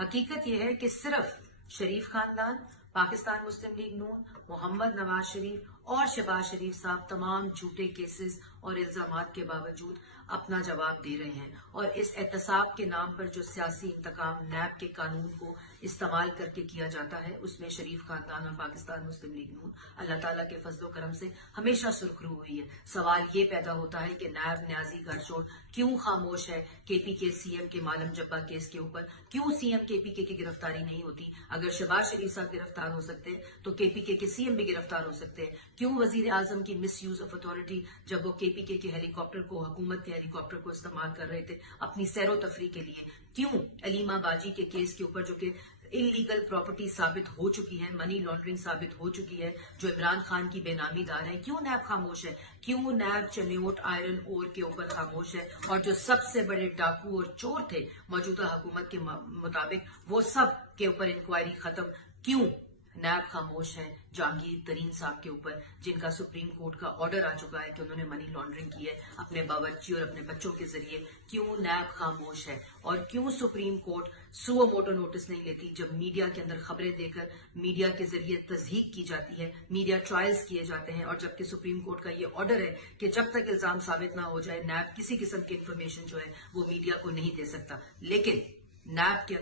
हकीकत यह है कि सिर्फ शरीफ खानदान, पाकिस्तान मुस्लिम लीग नून, मोहम्मद नवाज शरीफ और शहबाज शरीफ साहब तमाम झूठे केसेस और इल्जामात के बावजूद अपना जवाब दे रहे हैं और इस एहतसाब के नाम पर जो सियासी इंतकाम नैब के कानून को इस्तेमाल करके किया जाता है उसमें शरीफ खानदान और पाकिस्तान मुस्लिम लीग नून अल्लाह ताला के फजलो करम से हमेशा सुर्खरू हुई है। सवाल ये पैदा होता है कि नैब न्याजी गठजोड़ क्यों खामोश है केपीके सीएम के मालम जब्बा केस के ऊपर, क्यों सीएम केपीके की गिरफ्तारी नहीं होती? अगर शहबाज शरीफ साहब गिरफ्तार हो सकते हैं तो केपीके के सीएम भी गिरफ्तार हो सकते हैं। क्यों वजीर आजम की मिस यूज ऑफ अथॉरिटी जब वो केपीके के हेलीकॉप्टर को, हुकूमत के हेलीकॉप्टर को इस्तेमाल कर रहे थे अपनी सैरो तफरी के लिए, क्यों अलीमा बाजी के केस के ऊपर जो कि इलीगल प्रॉपर्टी साबित हो चुकी है, मनी लॉन्ड्रिंग साबित हो चुकी है, जो इमरान खान की बेनामीदार है, क्यों नैब खामोश है? क्यों नैब चनियोट आयरन ओर के ऊपर खामोश है? और जो सबसे बड़े डाकू और चोर थे मौजूदा हुकूमत के मुताबिक वो सब के ऊपर इंक्वायरी खत्म, क्यों नैब खामोश है जहांगीर तरीन साहब के ऊपर, जिनका सुप्रीम कोर्ट का ऑर्डर आ चुका है कि उन्होंने मनी लॉन्ड्रिंग की है अपने बावर्ची और अपने बच्चों के जरिए? क्यों नैब खामोश है? और क्यों supreme court suo motu notice नहीं लेती जब मीडिया के अंदर खबरें देकर मीडिया के जरिए तस्दीक की जाती है, मीडिया ट्रायल्स किए जाते हैं, और जबकि सुप्रीम कोर्ट का ये ऑर्डर है कि जब तक इल्जाम साबित ना हो जाए नैब किसी किस्म की इंफॉर्मेशन जो है वो मीडिया को नहीं दे सकता। लेकिन नैब के